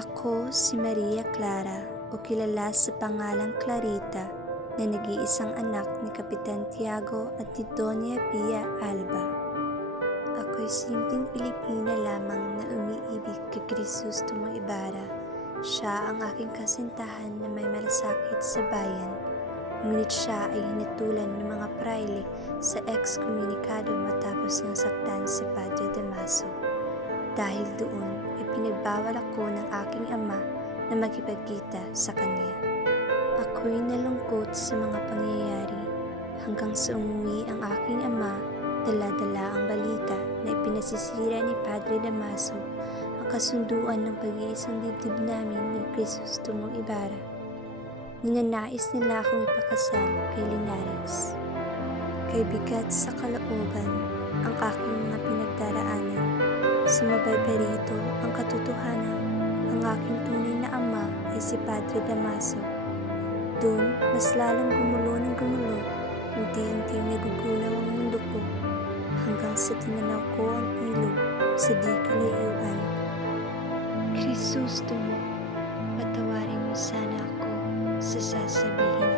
Ako si Maria Clara o kilala sa pangalang Clarita na nag-iisang anak ni Kapitan Tiago at ni Doña Pia Alba. Ako'y simpleng Pilipina lamang na umiibig kay Crisostomo Ibarra. Siya ang aking kasintahan na may malasakit sa bayan. Ngunit siya ay hinatulan ng mga praile sa excommunicado matapos niyang saktan si Padre Damaso. Dahil doon ay pinagbawal ako ng aking ama na makipagkita sa kanya. Ako'y nalungkot sa mga pangyayari hanggang sa umuwi ang aking ama, dala-dala ang balita na ipinasisira ni Padre Damaso ang kasunduan ng pag-iisang dibdib namin ni Crisostomo Ibarra. Ninanais nila akong ipakasal kay Linares. Kay bigat sa kalooban ang aking mga pinagdaraanan. Sumabay pa rito ang katotohanan, ang aking tunay na ama ay si Padre Damaso. Doon, mas lalong gumulo ng gumulo, unti-unting nagugulaw ang mundo ko, hanggang sa tinanaw ko ang ilog sa di kalayuan. Crisostomo, patawarin mo sana ako sa sasabihin